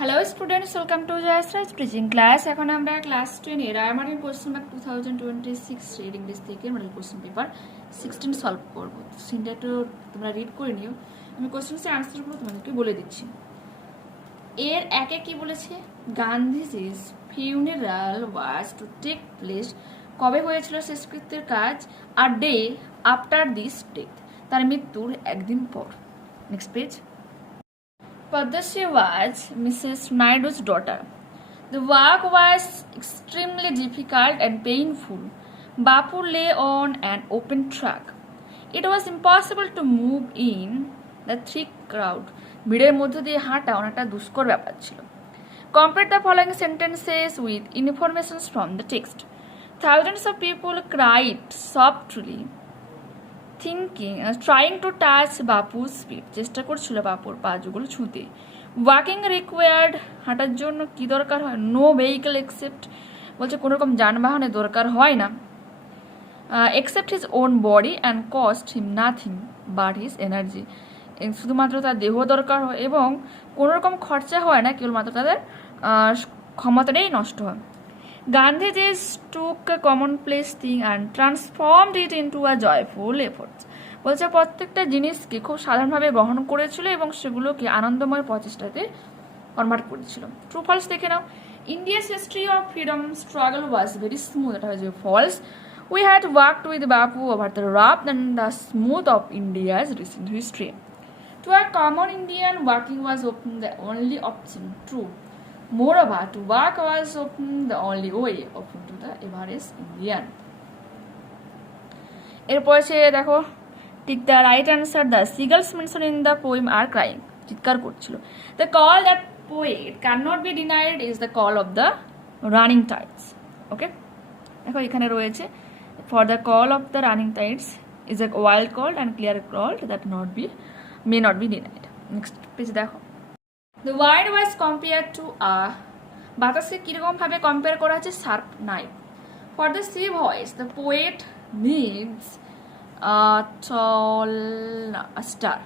Hello students, welcome to Jayashri teaching class. এখন আমরা class 10 এর আইএমআরএন কোশ্চেন ব্যাংক 2026 এর ইংলিশ থেকে মডেল কোশ্চেন পেপার 16 সলভ করব। সিনটা একটু তোমরা রিড করে নিও। আমি কোশ্চেনসের আনসারগুলো তোমাদেরকে বলে দিচ্ছি। এর একে কি বলেছে, গান্ধীজির funeral was to take place, কবে হয়েছিল শেষকৃত্যের কাজ, a day after this death, তার মৃত্যুর একদিন পর। Next page. Padasya was Mrs. Naidu's daughter. The work was extremely difficult and painful. Bapu lay on an open track. It was impossible to move in the thick crowd. ভিড়ের মধ্যে দিয়ে হাঁটা অনেকটা দুষ্কর ব্যাপার ছিল। Complete the following sentences with informations from the text. Thousands of people cried softly, trying to touch বাপু's feet, চেষ্টা করছিল বাপুর পাগুলো ছুঁতে। ওয়াকিং রিকোয়ার্ড, হাঁটার জন্য কি দরকার হয়, নো ভেহিকল এক্সেপ্ট, বলছে কোনো রকম যানবাহনের দরকার হয় না, except his own body and cost him nothing but his energy, শুধুমাত্র তার দেহ দরকার হয় এবং কোনো রকম খরচা হয় না, কেবলমাত্র তাদের ক্ষমতাটাই নষ্ট হয়। Gandhiji took a commonplace thing and transformed it into a joyful effort. বলছে প্রত্যেকটা জিনিসকে খুব সাধারণভাবে গ্রহণ করেছিল এবং সেগুলোকে আনন্দময় প্রচেষ্টাতে কনভার্ট করেছিল। ট্রু ফলস দেখে নাও। India's history of freedom struggle was very smooth, এটা হচ্ছে false. We had worked with Bapu over the rough and the smooth of India's recent history. To a common Indian working was open the only option. True. Moreover, to work was often the only way open to the average Indian. এরপর সে দেখো, tick the right answer, the seagulls mention in the poem are crying, চিৎকার করছিল। The call that poet can not be denied is the call of the running tides. Okay, দেখো এখানে রয়েছে, for the call of the running tides is a wild call and clear call that may not be denied. Next page দেখো। The word was compared to a, বাতাসকে কিরকম ভাবে compare করা হচ্ছে, sharp knife. For the sea voice, the poet needs a star.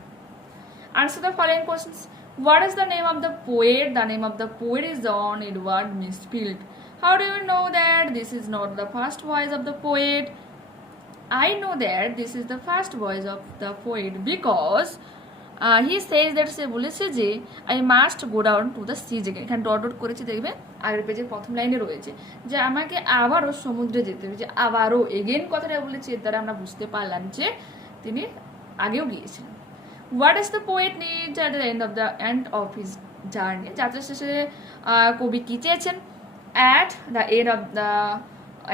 Answer the following questions. What is the name of the poet? The name of the poet is John Edward Misfield. How do you know that this is not the first voice of the poet? I know that this is the first voice of the poet because he says that, সে বলেছে যে I must go down to the sea again. এখানে dot dot করেছে, দেখবে আগের পেজের প্রথম লাইনে রয়েছে যে আমাকে আবারও সমুদ্রে যেতে হবে, যে আবারও এগেন কথাটা বলেছে, এর দ্বারা আমরা বুঝতে পারলাম যে তিনি আগেও গিয়েছিলেন। What is the poet needs at the end of his journey, যাত্রা শেষে কবি কি চেয়েছেন, at the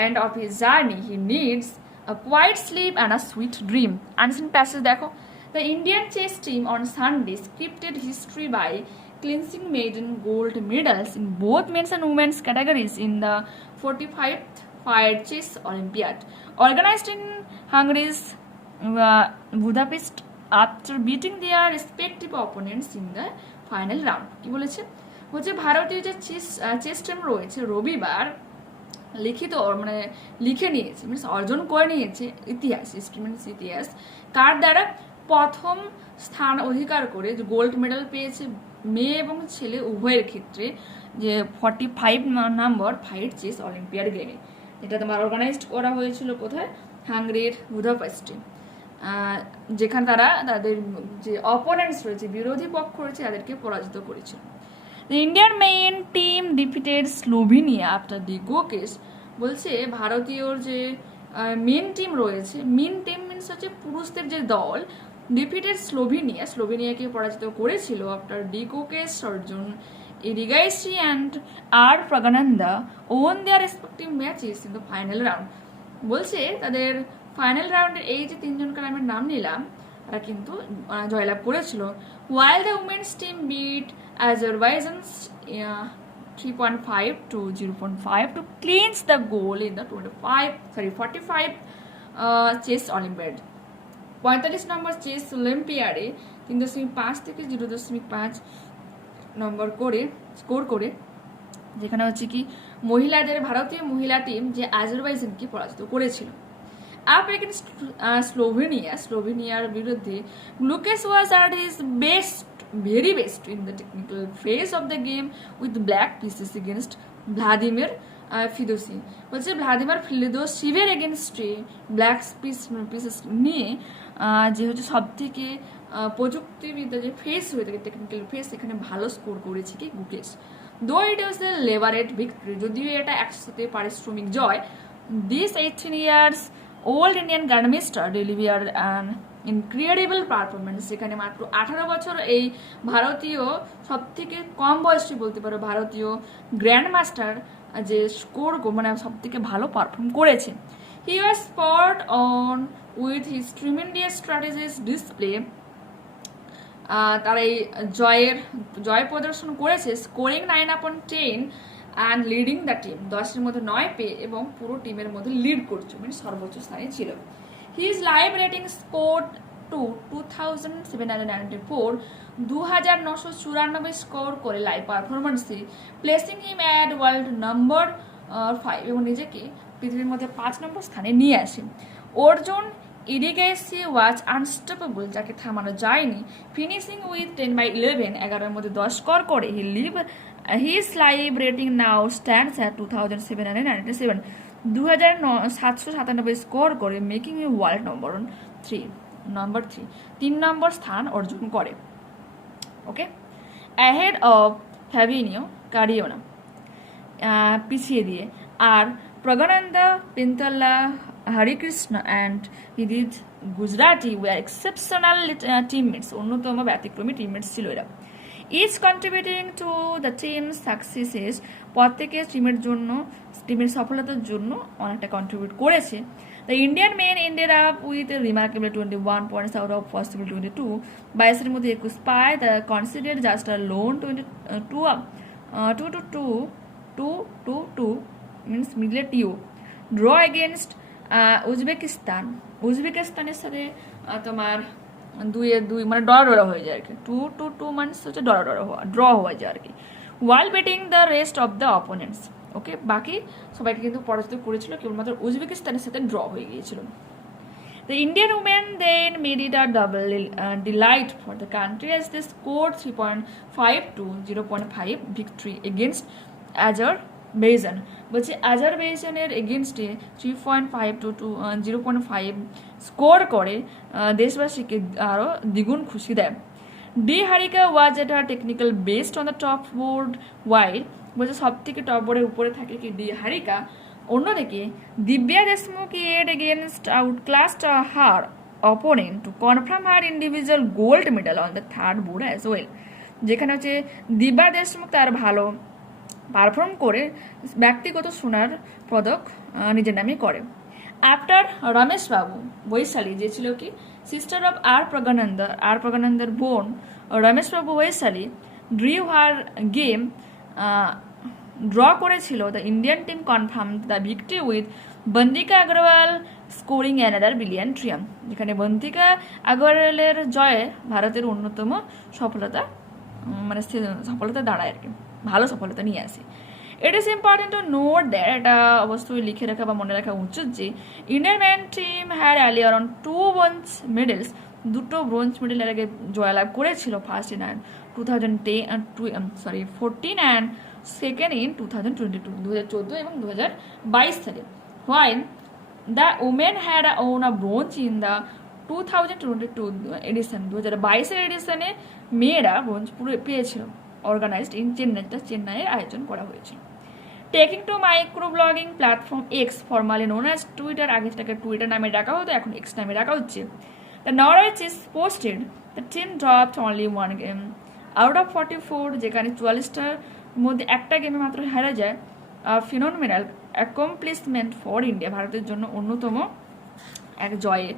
end of his journey he needs a quiet sleep and a sweet dream. Unseen passage দেখো। The Indian chess team on Sunday scripted history by clinching maiden gold medals in both men's and women's categories in the 45th Fire Chess Olympiad, organized in Hungary's Budapest after beating their respective opponents in the final round. কি বলেছে, বলছে ভারতীয় যে chess team রয়েছে রবিবার লিখে নিয়েছে, means অর্জন করে নিয়েছে ইতিহাস, হিস্ট্রি মিনস ইতিহাস, কার দ্বারা প্রথম স্থান অধিকার করে যে গোল্ড মেডেল পেয়েছে মেয়ে এবং ছেলে উভয়ের ক্ষেত্রে, যে 45 নম্বর ফাইট চেস অলিম্পিয়াড গেমে, যেটা তোমার অর্গানাইজড করা হয়েছিল কোথায়, হাঙ্গেরির বুদাপেস্টে, যেখানে তারা তাদের যে অপোনেন্টস রয়েছে, বিরোধী পক্ষ রয়েছে, তাদেরকে পরাজিত করেছিল। The Indian main team defeated Slovenia after the গোকেস, বলছে ভারতীয় যে মেন টিম রয়েছে, মেন টিম মিনস হচ্ছে পুরুষদের যে দল, ডিফিটেড স্লোভেনিয়াকে পরাজিত করেছিল আফটার ডিকোকেস অর্জুন এরিগাইসি অ্যান্ড আর Praggnanandhaa won their respective matches in the final round. বলছে তাদের ফাইনাল রাউন্ডের এই যে তিনজনকার আমি নাম নিলাম, তারা কিন্তু জয়লাভ করেছিল। While the women's team beat Azerbaijan's 3.5 to 0.5 to clinch the goal in the 45 chess Olympiad. 45 নম্বর চেস অলিম্পিয়াডে 3.5 থেকে 0.5 নম্বর করে স্কোর করে, যেখানে হচ্ছে কি মহিলাদের ভারতীয় মহিলা টিম যে আজারবাইজানকে পরাজিত করেছিল। আপ এগেইনস্ট স্লোভেনিয়ার বিরুদ্ধে Gukesh was at his best very best in the technical phase of the game with black pieces against Vladimir Fedossi. বলছে ভ্লাদিমির ফিদোসিভের এগেনস্টে ব্ল্যাক পিসেস নিয়ে যে হচ্ছে সব থেকে প্রযুক্তিবিদ্যা যে ফেস হয়ে থাকে টেকনিক্যাল ফেস এখানে ভালো স্কোর করেছে কি গুকেশ। দো ইট ওয়াজ এ লেভারেট ভিক্টরি, যদিও এটা একসাথে পারিশ্রমিক জয়, this 18 years old Indian grandmaster delivered an incredible performance। এখানে মাত্র 18 বছর এই ভারতীয় সব থেকে কম বয়সী বলতে পারো ভারতীয় গ্র্যান্ড মাস্টার যে স্কোর মানে সব থেকে ভালো পারফর্ম করেছে। He was spot on with his tremendous strategies display. তারা এই জয় প্রদর্শন করেছে, scoring 9/10 and leading the team, 10-এর মধ্যে 9 পেয়ে এবং পুরো টিমের মধ্যে লিড করছে, মানে সর্বোচ্চ স্থানে ছিল। His live rating score to 2794, 2994 score করে লাইভ পারফরমেন্সে, placing him at world number 5 এবং নিজেকে পৃথিবীর মধ্যে 5 নম্বর স্থানে নিয়ে আসে। অর্জুন ইরিগেসি ওয়াজ আনস্টপেবল, যাকে থামানো যায়নি, ফিনিশিং উইথ 10/11, 11-এর মধ্যে 10 স্কোর করে। His live rating now stands at 2797, 2797 score করে, মেকিং হি ওয়ার্ল্ড নম্বর 3, 3 নম্বর স্থান অর্জন করে। ওকে, অ্যাহেড অফ ফ্যাবিনিও কারিওনা, পিছিয়ে দিয়ে, আর Praggnanandhaa Pentala Harikrishna and Vidit Gujrathi were exceptional teammates, অন্যতম ব্যতিক্রমী টিমমেটস ছিল এরা। Each contributing to the team successes, প্রত্যেকে টিমের সফলতার জন্য অনেকটা কন্ট্রিবিউট করেছে। The Indian men ended up with remarkable 21 points out of possible 22, 22-এর মধ্যে 21 পায়। The consider just a lone 2 means medley to draw against উজবেকিস্তানের সাথে তোমার 2-2 মানে ডরা হয়ে যায় আর কি, 2 মানস হচ্ছে ড্র হয়ে যায় আর কি, while beating the rest of the opponents. Okay, বাকি সবাইকে কিন্তু পরাজিত করেছিল, কেবলমাত্র উজবেকিস্তানের সাথে ড্র হয়ে গিয়েছিল। The Indian women then made it a double delight for the country as they scored 3.5 to 0.5 victory against Azerbaijan। বলছে আজারবাইজানের এগেনস্টে 3.5 to 0.5 স্কোর করে দেশবাসীকে আরও দ্বিগুণ খুশি দেয়। D Harika was at her technical best on the top board wide, বলছে সব থেকে টপ বোর্ডের উপরে থাকে কি ডি হারিকা। অন্যদিকে Divya Deshmukh had against outclassed her opponent to confirm her individual gold medal on the third board as well, যেখানে হচ্ছে দিব্যা দেশমুখ তার ভালো পারফর্ম করে ব্যক্তিগত সোনার পদক নিজের নামে করে। আফটার রমেশ বাবু বৈশালী, যে ছিল কি সিস্টার অফ আর প্রজ্ঞানন্দার বোন Ramesh Babu Vaishali, drew her game draw করেছিল, the Indian team confirm the victory with Vantika Agarwal scoring another brilliant triumph, যেখানে বন্দিকা আগরওয়ালের জয়ে ভারতের অন্যতম সফলতা দাঁড়ায় আর কি, ভালো সফলতা নিয়ে আসে। It is important to note that, এটা অবশ্যই লিখে রাখা বা মনে রাখা উচিত যে Indian man team had earlier won 2 bronze medals, 2 bronze মেডেলের আগে জয়লাভ করেছিল, first in 2014 and second in 2022, 2014 এবং 2022 সালে। While the women had won a bronze in the 2022 edition, 2022-এর এডিশনে মেয়েরা ব্রোঞ্জ পুরো পেয়েছিল, অর্গানাইজড ইন চেন্নাইয়ের আয়োজন করা হয়েছিল। Taking to micro blogging platform X, formally known as Twitter, আগে সেটাকে টুইটার নামে ডাকা হতো, এখন এক্স নামে ডাকা হচ্ছে। The Norway's is posted the team dropped only 1 game out of 44, যেখানে 44টার মধ্যে একটা গেমে মাত্র হারা যায়। ফিনোমিনাল অ্যাকমপ্লিশমেন্ট ফর ইন্ডিয়া, ভারতের জন্য অন্যতম এক জয়ে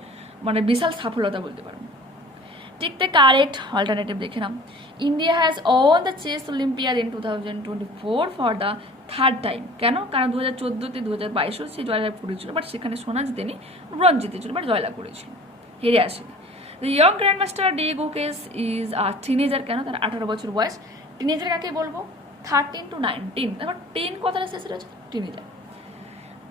মানে বিশাল সফলতা বলতে পারেন। টিক দ্য কারেক্ট অল্টারনেটিভ দেখে নাম। India has won the chess olympiad in 2024 for the third time. কেন? কারণ 2014-তে 2022-ও সে জয়লাভ করেছিল, বাট সেখানে সোনা জিতেনি, ব্রোঞ্জ জিতেছিল, বাট জয়লাভ করেছিল, হেরে আসেনি। The young grandmaster D Gukesh is a teenager. কেন? তার 18 বছর বয়স। টিনেজার কাকে বলবো? 13 to 19, তারপর 10 কথাটা শেষে রয়েছে teenager.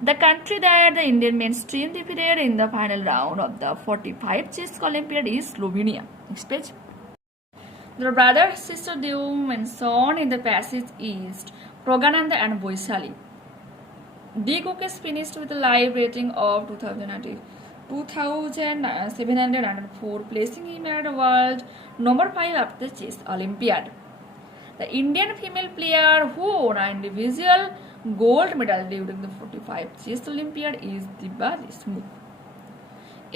The country that the Indian men's team defeated in the final round of the 45 chess Olympiad is Slovenia. Next page. The brother sister Deum and son in the passage East, Progananda and Boisali. The book is finished with a live rating of 2,704, placing him at world number 5 after the chess Olympiad. The Indian female player who won an individual gold medal during the 45 chess Olympiad is Dibba Desmukh.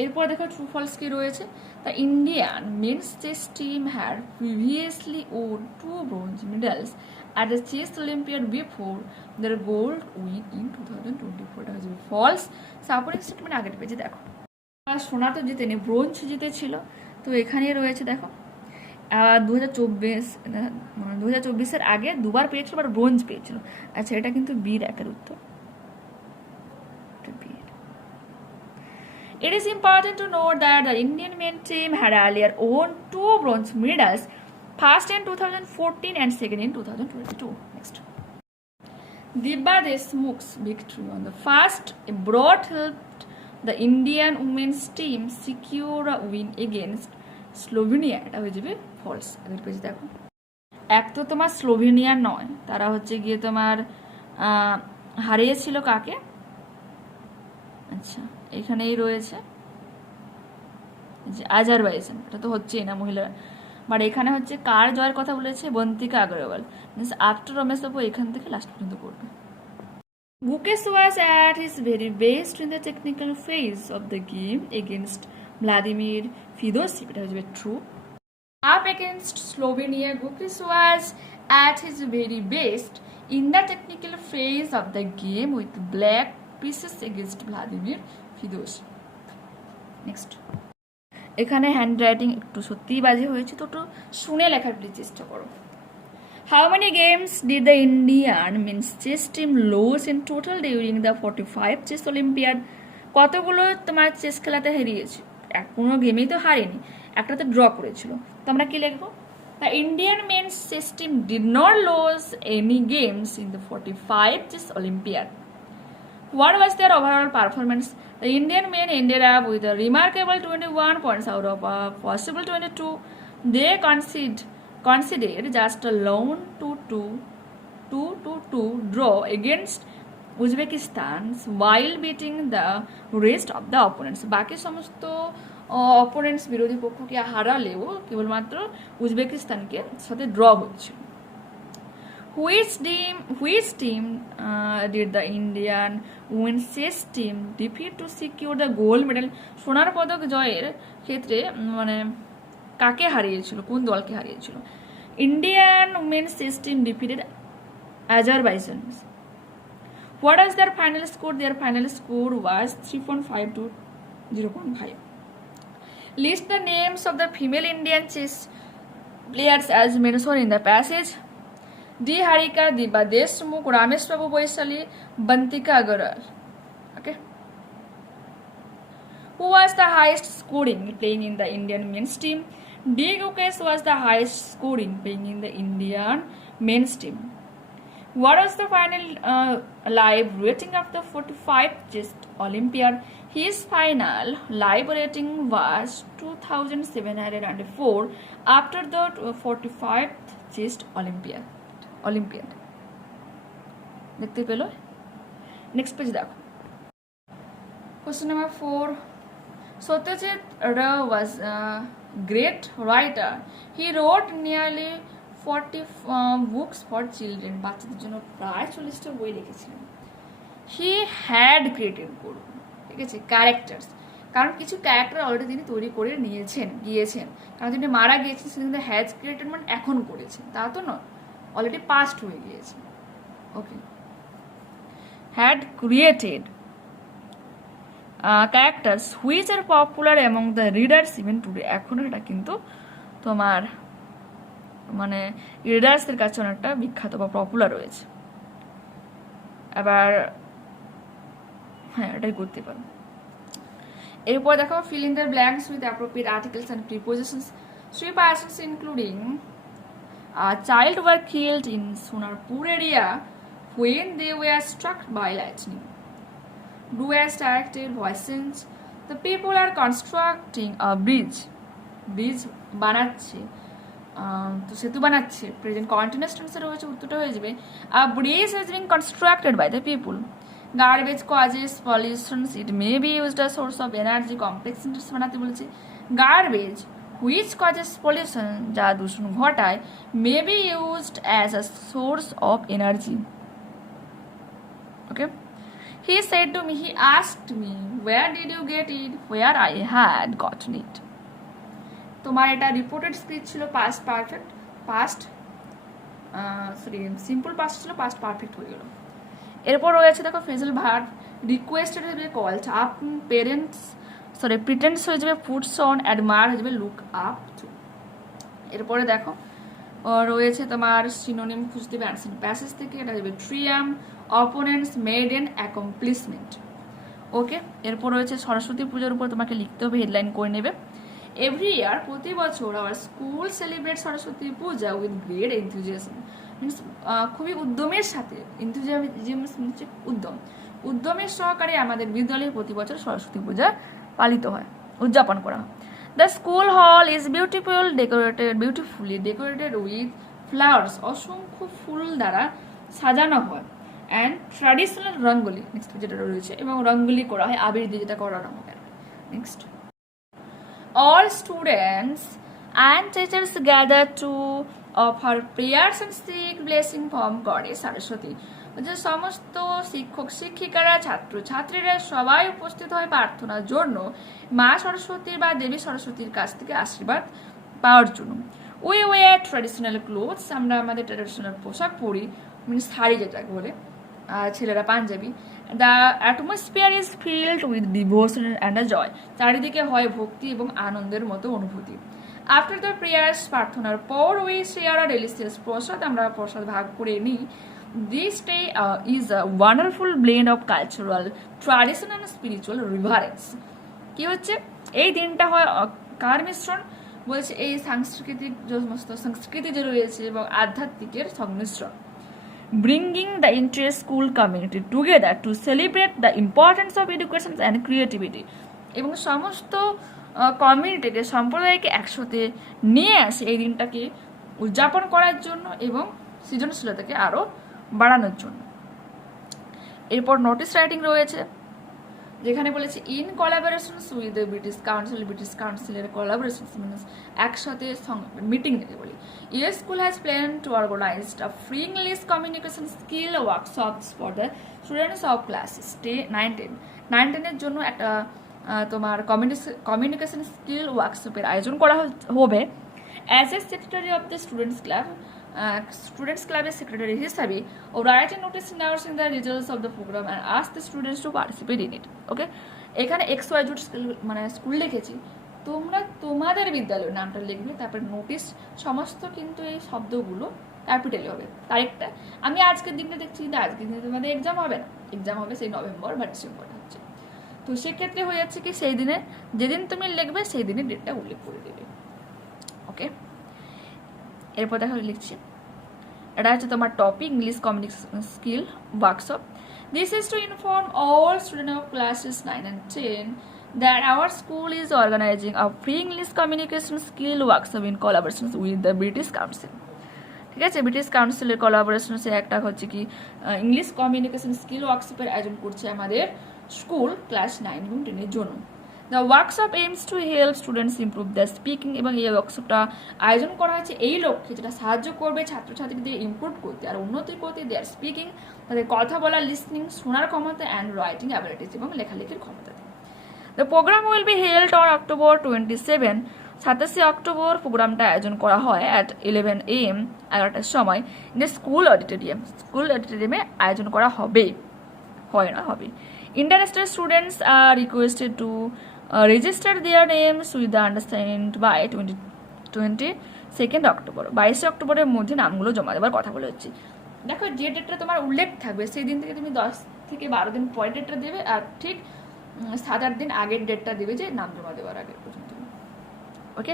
এরপর দেখো true false কি রয়েছে। The Indian men's chess team had previously won 2 bronze medals at the chess Olympiad before their gold win in 2024. এটা হচ্ছে false. Supporting statement আগের পেজে দেখো। সোনা তো জিতেনি, ব্রোঞ্জ জিতেছিল। তো এখানে রয়েছে দেখো 2024 আগে দুবার পেয়েছিল, আবার ব্রোঞ্জ পেয়েছিল। আচ্ছা, এটা কিন্তু বীর একের উত্তর। It is important to note that the Indian men team had earlier won 2 bronze medals, first in 2014 and second in 2022. Next. Dibba Desmukh's victory on the first abroad helped the Indian women's team secure a win against Slovenia. এটা হয়ে যাবে false. আগের page দেখো। এক তো তোমার Slovenia নয়, তারা হচ্ছে গিয়ে তোমার হারিয়েছিল কাকে? আচ্ছা, এখানেই রয়েছে আজারবাইজান। এটা তো হচ্ছেই না মহিলা, বাট এখানে হচ্ছে কার জয়ের কথা বলেছে? বন্তিকা আগরওয়াল। মিনস আফটার রমেশ বাবু এখান থেকে লাস্ট পর্যন্ত করবে। Gukesh was at his very best in the technical phase of the game against Vladimir Fedorchik. এটা হচ্ছে true. Up against Slovenia, Gukesh was at his very best in the technical phase of the game with black pieces against Vladimir Fedorchik. Next. এখানে hand writing একটু সত্যিই বাজে হয়েছে, তো একটু শুনে লেখার চেষ্টা করো। How many games did the Indian men's chess team lose in total during the 45 chess Olympiad? কতগুলো তোমার চেস খেলাতে হারিয়েছে? কোনো গেমেই তো হারেনি, একটাতে ড্র করেছিল। তো আমরা কি লিখবো? The Indian men's chess team did not lose any games in the 45 chess Olympiad. What was their overall performance? The Indian men ended up with a remarkable 21 points out of a possible 22. They conceded just a lone 2-2 draw against Uzbekistan while beating the rest of the opponents. বাকি সমস্ত opponents বিরোধী পক্ষকে হারালেও কেবলমাত্র উজবেকিস্তানকে সাথে draw হয়েছিল। Which team did the Indian women's chess team defeat to secure the gold medal? সোনার পদক জয়ের ক্ষেত্রে মানে কাকে হারিয়েছিল, কোন দলকে হারিয়েছিল? Indian women's chess team defeated Azerbaijan. What was their final score? Their final score was 3.5 to 0.5. List the names of the female Indian chess players as mentioned in the passage. D. Harika, Dibba Desmukh, Ramesh Babu Boisali, Bantika Agrawal. Okay. Who was the highest scoring playing in the Indian men's team? D. Gukesh was the highest scoring playing in the Indian men's team. What was the final live rating of the 45th chess Olympiad? His final live rating was 2,704 after the 45th chess Olympiad. দেখতে পেল? Next page দেখো। Question number 4. Satyajit Ray was a great writer. He wrote nearly 40 books for children. বাচ্চাদের জন্য প্রায় 40টা বই লিখেছিলেন। He had created good, ঠিক আছে, ক্যারেক্টার্স। কারণ কিছু ক্যারেক্টার অলরেডি তিনি তৈরি করে গিয়েছেন। কারণ তিনি মারা গিয়েছেন, সেখানে হ্যাজ ক্রিয়েটেড মানে এখন করেছেন, তা তো নয়, অলরেডি পাস্ট হয়ে গিয়েছে। Okay, had created characters which are popular among the readers even today. এখন এটা কিন্তু তোমার মানে রিডার্সদের কাছে অনেকটা বিখ্যাত বা পপুলার রয়েছে। আবার হ্যাঁ, এটাই করতে পারো। এরপর দেখো, fill in the blanks with appropriate articles and prepositions. 3 persons including a child were killed in Sonarpur area when they were struck by lightning. Do as directed, voicings. The people are constructing a bridge বানাচ্ছে তো সেতু বানাচ্ছে, present continuous টেন্সে রয়েছে, উত্তরটা হয়ে যাবে a bridge is being constructed by the people. Garbage causes pollutions, it may be used a source of energy, complex sentence বানাতে বলেছে। গার্বেজ হুইচ কজেস পলিউশন, যা দূষণ ঘটায়, may be used as a source of energy. Okay, he said to me, he asked me, where did you get it, where I had gotten it। তোমার এটা reported speech ছিল past perfect, past sorry simple past ছিল, past perfect হয়ে গেল। এরপর রয়েছে দেখো phrasal verb, requested হয়ে যাবে কলড আপ, পেরেন্টস সরি প্রিটেন্ডস হয়ে যাবে পুটস অন, অ্যাডমায়ার হয়ে যাবে লুক আপ টু। এরপরে দেখো রয়েছে তোমার সিনোনিম খুঁজতে হবে অ্যান্সার প্যাসেজ থেকে, এটা যাবে ট্রিয়াম, অপোনেন্টস, মেডেন, অ্যাকমপ্লিশমেন্ট। ওকে, এরপর রয়েছে সরস্বতী পুজোর উপর তোমাকে লিখতে হবে, হেডলাইন করে নেবে। এভরি ইয়ার, প্রতি বছর our school celebrate Saraswati Puja with great enthusiasm, means খুবই উদ্যমের সাথে, এনথুজিয়াজম হচ্ছে উদ্যমের সহকারে আমাদের বিদ্যালয়ে প্রতি বছর সরস্বতী পূজা পালিত হয়, উদযাপন করা হয়। দ্য স্কুল হল is beautifully decorated with flowers, অসংখ্য ফুল দ্বারা সাজানো হয়, অ্যান্ড ট্র্যাডিশনাল রঙ্গোলি, নেক্সট যেটা রয়েছে, এবং রঙ্গোলি করা হয় আবির দিয়ে, যেটা করানো হয়। Next, all students and teachers gather to offer prayers and seek blessing from Goddess Saraswati। যে সমস্ত শিক্ষক শিক্ষিকারা ছাত্র ছাত্রীরা সবাই উপস্থিত হয় প্রার্থনার জন্য মা সরস্বতীর বা দেবী সরস্বতীর কাছ থেকে আশীর্বাদ পাওয়ার জন্য। উই ওয়ার ট্র্যাডিশনাল ক্লোথস, আমরা আমাদের ট্র্যাডিশনাল পোশাক পরি, মিনস শাড়ি যেটাকে বলে, ছেলেরা panjabi. The atmosphere is filled with devotion and a joy, চারিদিকে হয় ভক্তি এবং আনন্দের মতো অনুভূতি। আফটার দ্য প্রেয়ার্স, প্রার্থনার পর we share a delicious prasad, আমরা প্রসাদ ভাগ করে নিই। This day is a wonderful blend of cultural tradition and spiritual reverence. কি হচ্ছে, এই দিনটা হয় কার মিশ্রণ বলছে, এই সাংস্কৃতিক যে সমস্ত সংস্কৃতি যে রয়েছে এবং আধ্যাত্মিকের সংমিশ্রণ। Bringing the entire school community together to celebrate the importance of education and creativity, এবং সমস্ত কমিউনিটিকে, সম্প্রদায়কে একসাথে নিয়ে আসে এই দিনটাকে উদযাপন করার জন্য এবং সৃজনশীলতাকে আরও বাড়ানোর জন্য। এরপর নোটিস রাইটিং রয়েছে, যেখানে বলেছে in collaboration with the British কাউন্সিলের কোলাবোরেশন মিনস একসাথে মিটিং যেতে বলি। US school has plan to organized a free English communication skill workshops for the students of classes 9-10 জন্য একটা তোমার কমিউনিকেশন স্কিল ওয়ার্কশপের আয়োজন করা হবে। As a secretary of the students ক্লাবের সেক্রেটারি হিসাবে ও write a notice announcing the results of the programme and ask the students to participate in it. Okay, এখানে XY মানে স্কুল লিখেছি, তোমরা তোমাদের বিদ্যালয়ের নামটা লিখবে, তারপর নোটিস, সমস্ত কিন্তু এই শব্দগুলো ক্যাপিটালে হবে। তারিখটা আমি আজকের দিনটা দেখছি, কিন্তু আজকের দিনে তোমাদের এক্সাম হবে না, এক্সাম হবে সেই নভেম্বর বা ডিসেম্বর হচ্ছে। তো সেক্ষেত্রে হয়ে যাচ্ছে কি, সেই দিনে যেদিন তুমি লিখবে সেই দিনের ডেটটা উল্লেখ করে দেবে। ওকে, এরপর দেখো লিখছি, এটা হচ্ছে তোমার topic English communication skill workshop. This is to inform all student of classes 9 and 10 that our school is organizing a free English communication skill workshop in collaboration with the British Council। ঠিক আছে, British কাউন্সিলের কোলাবোরেশনে একটা হচ্ছে কি English communication skill ওয়ার্কশপের আয়োজন করছে আমাদের school class 9 এবং 10 জন্য। The workshop aims to help students improve the speaking, এবং এই ওয়ার্কশপটা আয়োজন করা হয়েছে এই লক্ষ্যে, যেটা সাহায্য করবে ছাত্রছাত্রীদের ইমপ্রুভ করতে আর উন্নতি করতে দেয়ার স্পিকিং, তাদের কথা বলা, লিসনিং, শোনার ক্ষমতা, অ্যান্ড রাইটিং অ্যাবিলিটিস, এবং লেখালেখির ক্ষমতা। The programme will be held on October 27, 27 October প্রোগ্রামটা আয়োজন করা হয় অ্যাট 11 AM, 11টার সময়, ইন দ্য স্কুল অডিটোরিয়ামে আয়োজন করা হবে, হবে। Interested students are requested to register their names with the undersigned by 22 October, 22 অক্টোবরের মধ্যে নামগুলো জমা দেওয়ার কথা বলে হচ্ছে। দেখো, যে ডেটটা তোমার উল্লেখ থাকবে সেই দিন থেকে তুমি 10 থেকে 12 দিন পরে ডেটটা দেবে, আর ঠিক 7-8 দিন আগের ডেটটা দেবে যে নাম জমা দেওয়ার আগে পর্যন্ত। Okay,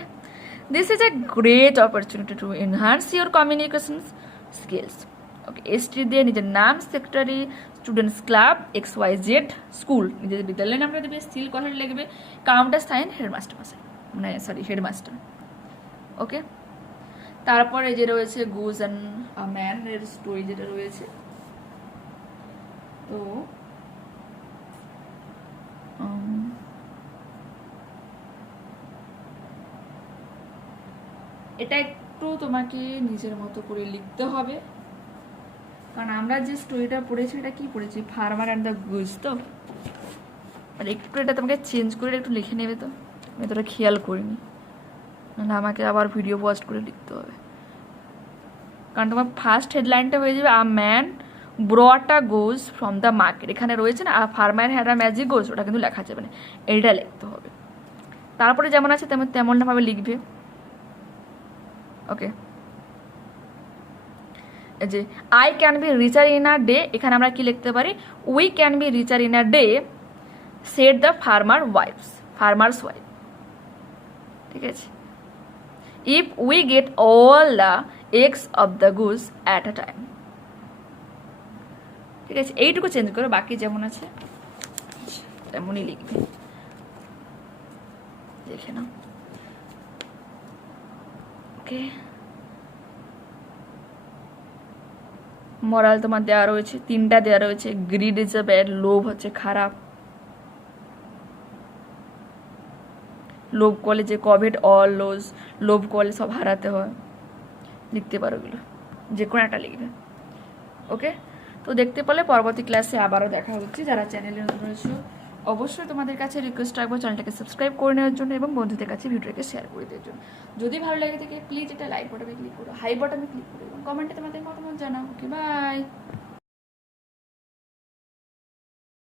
this is a great opportunity to enhance your communication skills. Okay, ST দিয়ে নিজের নাম, secretary, students club, XYZ school, নিজেদের বিদ্যালয়ের নামটা দেবে, স্টিল কথাটা লিখবে, কাউন্টার সাইন হেডমাস্টার মশাই, মানে সরি হেডমাস্টার। ওকে, তারপরে যে রয়েছে গুজ অ্যান্ড আ ম্যান এর স্টোরি যেটা রয়েছে। তো এটা একটু তোমাকে নিজের মতো করে লিখতে হবে, কারণ আমরা যে স্টোরিটা পড়েছি এটা কি পড়েছি, ফার্মার অ্যান্ড দ্য গুজ। তো আর একটু এটা তোমাকে চেঞ্জ করে একটু লিখে নেবে, তো আমি তোটা খেয়াল করিনি, নাহলে আমাকে আবার ভিডিও পোস্ট করে লিখতে হবে। কারণ তোমার ফার্স্ট হেডলাইনটা হয়ে যাবে a man brought a goose from the market, এখানে রয়েছে না a farmer had a magic goose, ওটা কিন্তু লেখা যাবে না, এইটা লিখতে হবে। তারপরে যেমন আছে তেমনভাবে লিখবে। ওকে, যে I can be richer in a day, এখানে আমরা কি লিখতে পারি, we can be richer in a day said the farmer's wife. ঠিক আছে, if we get all the eggs of the goose at a time. ঠিক আছে, এইটুকু চেঞ্জ করো, বাকি যেমন আছে তেমনই লিখবে, দেখে নাও। ওকে, মরাল তোমার দেওয়া রয়েছে, 3টা দেওয়া রয়েছে। গ্রিড ইজ এ ব্যাড, লোভ হচ্ছে খারাপ, লোভ করলে যে কভেট অল লোজ, লোভ করলে সব হারাতে হয়, লিখতে পারো এগুলো, যে কোনো একটা লিখবে। ওকে, তো দেখতে পেলে পরবর্তী ক্লাসে আবারও দেখা হচ্ছে। যারা চ্যানেলে নতুন রয়েছে অবশ্যই তোমাদের কাছে রিকোয়েস্ট রাখবো চ্যানেলটাকে সাবস্ক্রাইব করে নেওয়ার জন্য এবং বন্ধুদের কাছে ভিডিওটাকে শেয়ার করে দেওয়ার জন্য। যদি ভালো লাগে থাকে প্লিজ এটা লাইক বাটনে ক্লিক করো, হাই বাটনে ক্লিক করো এবং কমেন্টে তোমাদের মতামত জানাও। ওকে, বাই।